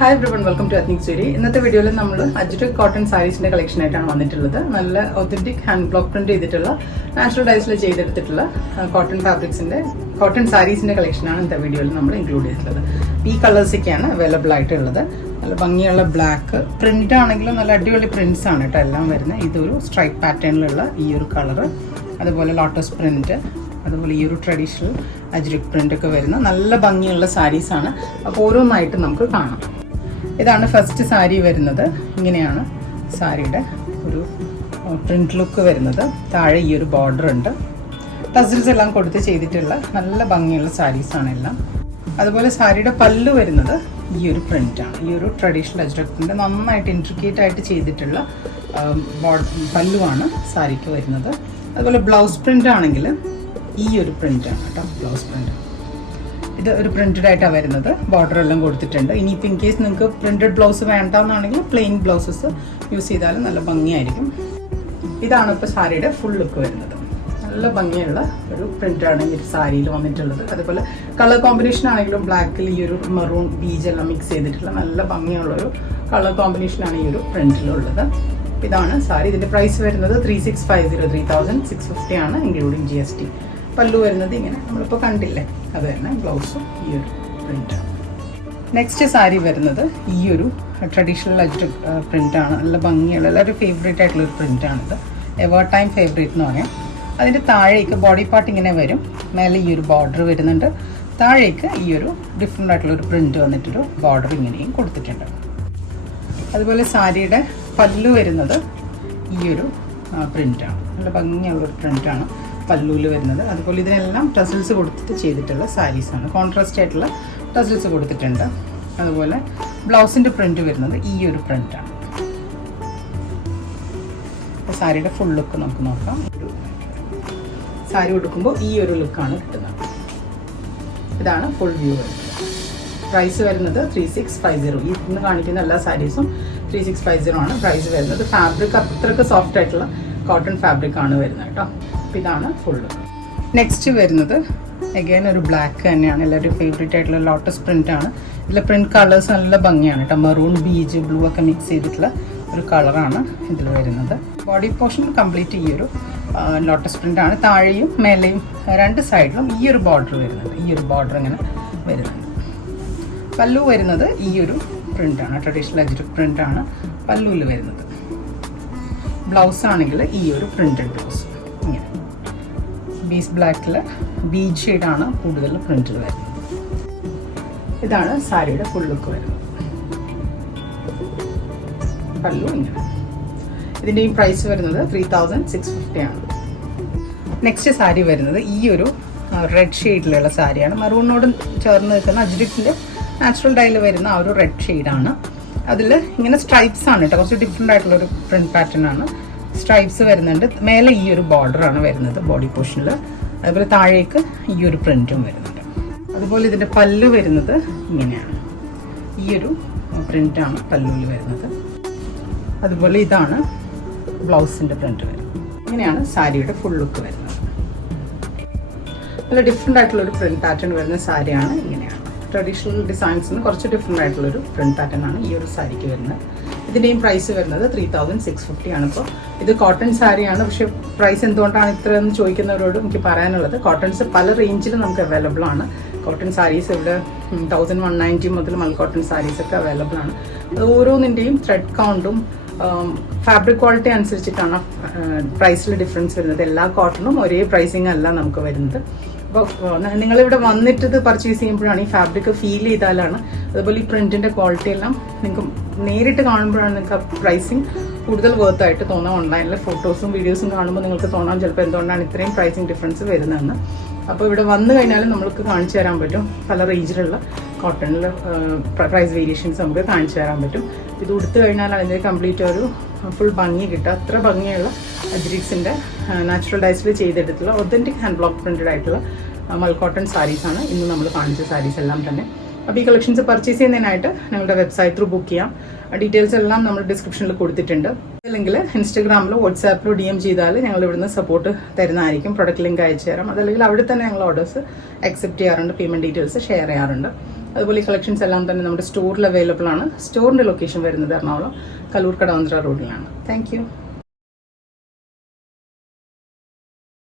Hi everyone, welcome to Ethnic Jewelry. ഇന്നത്തെ വീഡിയോയിൽ നമ്മൾ അജ്രക് കോട്ടൺ സാരീസിന്റെ കളക്ഷൻ ആയിട്ടാണ് വന്നിട്ടുള്ളത്. നല്ല ഒതന്റിക് ഹാൻഡ് ബ്ലോക്ക് പ്രിന്റ് ചെയ്തിട്ടുള്ള നാച്ചുറൽ ഡൈസിൽ ചെയ്തെടുത്തിട്ടുള്ള കോട്ടൺ സാരീസിന്റെ കളക്ഷനാണ് ഇന്നത്തെ വീഡിയോയിൽ നമ്മൾ ഇൻക്ലൂഡ് ചെയ്തിട്ടുള്ളത്. ഈ കളേഴ്സൊക്കെയാണ് അവൈലബിൾ ആയിട്ടുള്ളത്. നല്ല ഭംഗിയുള്ള ബ്ലാക്ക് പ്രിന്റ് ആണെങ്കിലും നല്ല അടിപൊളി പ്രിന്റ്സ് ആണ് കേട്ടോ എല്ലാം വരുന്നത്. ഇതൊരു സ്ട്രൈപ്പ് പാറ്റേണിലുള്ള ഈ ഒരു കളറ്, അതുപോലെ ലോട്ടസ് പ്രിന്റ്, അതുപോലെ ഈ ഒരു ട്രഡീഷണൽ അജ്രക് പ്രിന്റ് ഒക്കെ വരുന്ന നല്ല ഭംഗിയുള്ള സാരീസാണ്. അപ്പോൾ ഓരോന്നായിട്ട് നമുക്ക് കാണാം. ഇതാണ് ഫസ്റ്റ് സാരി വരുന്നത്. ഇങ്ങനെയാണ് സാരിയുടെ ഒരു പ്രിന്റ് ലുക്ക് വരുന്നത്. താഴെ ഈ ഒരു ബോർഡർ ഉണ്ട്. ടസിൽസ് എല്ലാം കൊടുത്ത് ചെയ്തിട്ടുള്ള നല്ല ഭംഗിയുള്ള സാരീസാണ് എല്ലാം. അതുപോലെ സാരിയുടെ പല്ലു വരുന്നത് ഈ ഒരു പ്രിന്റാണ്. ഈ ഒരു ട്രഡീഷണൽ അജ്രക് പ്രിന്റ് നന്നായിട്ട് ഇൻട്രിക്കേറ്റ് ആയിട്ട് ചെയ്തിട്ടുള്ള പല്ലുവാണ് സാരിക്ക് വരുന്നത്. അതുപോലെ ബ്ലൗസ് പ്രിന്റ് ആണെങ്കിൽ ഈ ഒരു പ്രിന്റാണ് കേട്ടോ ബ്ലൗസ് പ്രിന്റ്. ഇത് ഒരു പ്രിന്റഡ് ആയിട്ടാണ് വരുന്നത്. ബോർഡർ എല്ലാം കൊടുത്തിട്ടുണ്ട്. ഇനിയിപ്പോൾ ഇൻ കേസ് നിങ്ങൾക്ക് പ്രിന്റഡ് ബ്ലൗസ് വേണ്ടെന്നാണെങ്കിൽ പ്ലെയിൻ ബ്ലൗസസ് യൂസ് ചെയ്താലും നല്ല ഭംഗിയായിരിക്കും. ഇതാണ് ഇപ്പോൾ സാരിയുടെ ഫുൾ ലുക്ക് വരുന്നത്. നല്ല ഭംഗിയുള്ള ഒരു പ്രിന്റാണ് ഈ സാരിയിൽ വന്നിട്ടുള്ളത്. അതുപോലെ കളർ കോമ്പിനേഷൻ ആണെങ്കിലും ബ്ലാക്കിൽ ഈ ഒരു മെറൂൺ ബീജ് എല്ലാം മിക്സ് ചെയ്തിട്ടുള്ള നല്ല ഭംഗിയുള്ളൊരു കളർ കോമ്പിനേഷനാണ് ഈ ഒരു പ്രിന്റിലുള്ളത്. ഇതാണ് സാരി. ഇതിൻ്റെ പ്രൈസ് വരുന്നത് 3650 ആണ് ഇൻക്ലൂഡിങ് GST. പല്ലു വരുന്നത് ഇങ്ങനെ നമ്മളിപ്പോൾ കണ്ടില്ലേ, അത് തന്നെ ബ്ലൗസും ഈ ഒരു പ്രിന്റാണ്. നെക്സ്റ്റ് സാരി വരുന്നത് ഈ ഒരു ട്രഡീഷണൽ അജ്രക് പ്രിന്റാണ്. നല്ല ഭംഗിയുള്ള എല്ലാവരും ഫേവറേറ്റ് ആയിട്ടുള്ളൊരു പ്രിന്റാണിത്. എവർ ടൈം ഫേവറേറ്റ് എന്ന് പറയാം. അതിൻ്റെ താഴേക്ക് ബോഡി പാർട്ട് ഇങ്ങനെ വരും. മേലെ ഈ ഒരു ബോർഡർ വരുന്നുണ്ട്. താഴേക്ക് ഈ ഒരു ഡിഫറെൻ്റ് ആയിട്ടുള്ളൊരു പ്രിന്റ് വന്നിട്ടൊരു ബോർഡർ ഇങ്ങനെയും കൊടുത്തിട്ടുണ്ട്. അതുപോലെ സാരിയുടെ പല്ലു വരുന്നത് ഈ ഒരു പ്രിന്റാണ്. നല്ല ഭംഗിയുള്ളൊരു പ്രിന്റാണ് പല്ലുവിൽ വരുന്നത്. അതുപോലെ ഇതിനെല്ലാം ടസിൽസ് കൊടുത്തിട്ട് ചെയ്തിട്ടുള്ള സാരീസാണ്. കോൺട്രാസ്റ്റ് ആയിട്ടുള്ള ടസിൽസ് കൊടുത്തിട്ടുണ്ട്. അതുപോലെ ബ്ലൗസിൻ്റെ പ്രിന്റ് വരുന്നത് ഈ ഒരു പ്രിന്റാണ്. അപ്പോൾ സാരിയുടെ ഫുൾ ലുക്ക് നമുക്ക് നോക്കാം. സാരി ഉടുക്കുമ്പോൾ ഈ ഒരു ലുക്കാണ് കിട്ടുന്നത്. ഇതാണ് ഫുൾ വ്യൂ വരുന്നത്. പ്രൈസ് വരുന്നത് 3650. ഈ ഇന്ന് കാണിക്കുന്ന എല്ലാ സാരീസും 3650 ആണ് പ്രൈസ് വരുന്നത്. ഫാബ്രിക് അത്രയ്ക്ക് സോഫ്റ്റ് ആയിട്ടുള്ള കോട്ടൺ ഫാബ്രിക് ആണ് വരുന്നത് കേട്ടോ. അപ്പോൾ ഇതാണ് ഫുൾ. നെക്സ്റ്റ് വരുന്നത് അഗൈൻ ഒരു ബ്ലാക്ക് തന്നെയാണ്. എല്ലാവരും ഫേവറേറ്റ് ആയിട്ടുള്ള ലോട്ടസ് പ്രിന്റ് ആണ്. ഇതിലെ പ്രിന്റ് കളേഴ്സ് നല്ല ഭംഗിയാണ് കേട്ടോ. മെറൂൺ ബീജ് ബ്ലൂ ഒക്കെ മിക്സ് ചെയ്തിട്ടുള്ള ഒരു കളറാണ് ഇതിൽ വരുന്നത്. ബോഡി പോർഷൻ കംപ്ലീറ്റ് ഈ ഒരു ലോട്ടസ് പ്രിന്റ് ആണ്. താഴെയും മേലെയും രണ്ട് സൈഡിലും ഈ ഒരു ബോർഡർ വരുന്നുണ്ട്. ഈ ഒരു ബോർഡർ ഇങ്ങനെ വരുന്നുണ്ട്. പല്ലു വരുന്നത് ഈ ഒരു പ്രിന്റാണ്. ട്രഡീഷണൽ അജ്രക് പ്രിന്റാണ് പല്ലുവിൽ വരുന്നത്. ബ്ലൗസ് ആണെങ്കിൽ ഈ ഒരു പ്രിന്റഡ് ബ്ലൗസ് ഇങ്ങനെ ബീസ് ബ്ലാക്കിൽ ബീച്ച് ഷെയ്ഡാണ് കൂടുതൽ പ്രിന്റിൽ വരുന്നത്. ഇതാണ് സാരിയുടെ ഫുൾ ലുക്ക് വരുന്നത്. പല്ലു ഇങ്ങനെ. ഇതിൻ്റെയും പ്രൈസ് വരുന്നത് 3650 ആണ്. നെക്സ്റ്റ് സാരി വരുന്നത് ഈ ഒരു റെഡ് ഷെയ്ഡിലുള്ള സാരിയാണ്. മെറൂണിനോട് ചേർന്ന് നിൽക്കുന്ന അജ്രക്കിൻ്റെ നാച്ചുറൽ ഡൈയിൽ വരുന്ന ആ ഒരു റെഡ് ഷെയ്ഡാണ്. അതിൽ ഇങ്ങനെ സ്ട്രൈപ്സ് ആണ് കേട്ടോ. കുറച്ച് ഡിഫറെൻ്റ് ആയിട്ടുള്ളൊരു പ്രിന്റ് പാറ്റേൺ ആണ്. സ്ട്രൈപ്സ് വരുന്നുണ്ട്. മേലെ ഈ ഒരു ബോർഡറാണ് വരുന്നത് ബോഡി പോർഷനിൽ. അതുപോലെ താഴേക്ക് ഈ ഒരു പ്രിന്റും വരുന്നുണ്ട്. അതുപോലെ ഇതിൻ്റെ പല്ലു വരുന്നത് ഇങ്ങനെയാണ്. ഈ ഒരു പ്രിന്റാണ് പല്ലുവിൽ വരുന്നത്. അതുപോലെ ഇതാണ് ബ്ലൗസിൻ്റെ പ്രിന്റ് വരുന്നത്. ഇങ്ങനെയാണ് സാരിയുടെ ഫുൾ ലുക്ക് വരുന്നത്. നല്ല ഡിഫറെൻ്റ് ആയിട്ടുള്ളൊരു പ്രിന്റ് പാറ്റേൺ വരുന്ന സാരിയാണ്. ഇങ്ങനെയാണ് ട്രഡീഷണൽ ഡിസൈൻസിന് കുറച്ച് ഡിഫറെൻ്റ് ആയിട്ടുള്ളൊരു പ്രിന്റ് പാറ്റേൺ ആണ് ഈ ഒരു സാരിക്ക് വരുന്നത്. ഇതിൻ്റെയും പ്രൈസ് വരുന്നത് 3650 ആണ്. ഇപ്പോൾ ഇത് കോട്ടൺ സാരിയാണ്. പക്ഷേ പ്രൈസ് എന്തുകൊണ്ടാണ് ഇത്രയെന്ന് ചോദിക്കുന്നവരോട് എനിക്ക് പറയാനുള്ളത്, കോട്ടൺസ് പല റേഞ്ചിൽ നമുക്ക് അവൈലബിൾ ആണ്. കോട്ടൺ സാരീസ് ഇവിടെ 1190 മുതൽ മൽ കോട്ടൺ സാരീസ് ഒക്കെ അവൈലബിൾ ആണ്. അത് ഓരോന്നിൻ്റെയും ത്രെഡ് കൗണ്ടും ഫാബ്രിക് ക്വാളിറ്റി അനുസരിച്ചിട്ടാണ് പ്രൈസിൽ ഡിഫറൻസ് വരുന്നത്. എല്ലാ കോട്ടണും ഒരേ പ്രൈസിങ് അല്ല നമുക്ക് വരുന്നത്. അപ്പോൾ നിങ്ങളിവിടെ വന്നിട്ട് ഇത് പർച്ചേസ് ചെയ്യുമ്പോഴാണ് ഈ ഫാബ്രിക് ഫീൽ ചെയ്താലാണ്, അതുപോലെ ഈ പ്രിന്റിൻ്റെ ക്വാളിറ്റി എല്ലാം നിങ്ങൾക്ക് നേരിട്ട് കാണുമ്പോഴാണ് നിങ്ങൾക്ക് ആ പ്രൈസിങ് കൂടുതൽ വർത്ത് ആയിട്ട് തോന്നാം. ഓൺലൈനിൽ ഫോട്ടോസും വീഡിയോസും കാണുമ്പോൾ നിങ്ങൾക്ക് തോന്നാം ചിലപ്പോൾ എന്തുകൊണ്ടാണ് ഇത്രയും പ്രൈസിങ് ഡിഫറൻസ് വരുന്നതെന്ന്. അപ്പോൾ ഇവിടെ വന്നു കഴിഞ്ഞാലും നമുക്ക് കാണിച്ചു തരാൻ പറ്റും. പല റേഞ്ചിലുള്ള കോട്ടണിൽ പ്രൈസ് വേരിയേഷൻസ് നമുക്ക് കാണിച്ചു തരാൻ പറ്റും. ഇത് ഉടുത്തു കഴിഞ്ഞാൽ അതിൻ്റെ കംപ്ലീറ്റ് ഒരു ഫുൾ ഭംഗി കിട്ടുക. അത്ര ഭംഗിയുള്ള അജ്രിക്സിൻ്റെ നാച്ചുറൽ ഡൈസിൽ ചെയ്തെടുത്തുള്ള ഒതൻറ്റിക് ഹാൻഡ് ബ്ലോക്ക് പ്രിന്റഡ് ആയിട്ടുള്ള മൽ കോട്ടൺ സാരീസാണ് ഇന്ന് നമ്മൾ കാണിച്ച സാരീസ് എല്ലാം തന്നെ. അപ്പോൾ ഈ കളക്ഷൻസ് പർച്ചേസ് ചെയ്യുന്നതിനായിട്ട് ഞങ്ങളുടെ വെബ്സൈറ്റ് ത്രൂ ബുക്ക് ചെയ്യാം. ഡീറ്റെയിൽസ് എല്ലാം നമ്മൾ ഡിസ്ക്രിപ്ഷനിൽ കൊടുത്തിട്ടുണ്ട്. അല്ലെങ്കിൽ ഇൻസ്റ്റഗ്രാമിലോ വാട്സാപ്പിലോ DM ചെയ്താൽ ഞങ്ങൾ ഇവിടുന്ന് സപ്പോർട്ട് തരുന്നതായിരിക്കും. പ്രൊഡക്റ്റ് ലിങ്ക് അയച്ചു തരാം. അതല്ലെങ്കിൽ അവിടെ തന്നെ ഞങ്ങൾ ഓർഡേഴ്സ് അക്സെപ്റ്റ് ചെയ്യാറുണ്ട്. പേയ്മെൻറ്റ് ഡീറ്റെയിൽസ് ഷെയർ ചെയ്യാറുണ്ട്. അതുപോലെ ഈ കളക്ഷൻസ് എല്ലാം തന്നെ നമ്മുടെ സ്റ്റോറിൽ അവൈലബിൾ ആണ്. സ്റ്റോറിൻ്റെ ലൊക്കേഷൻ വരുന്നത് എറണാകുളം കലൂർ കടവന്ത്ര റോഡിലാണ്. Thank you.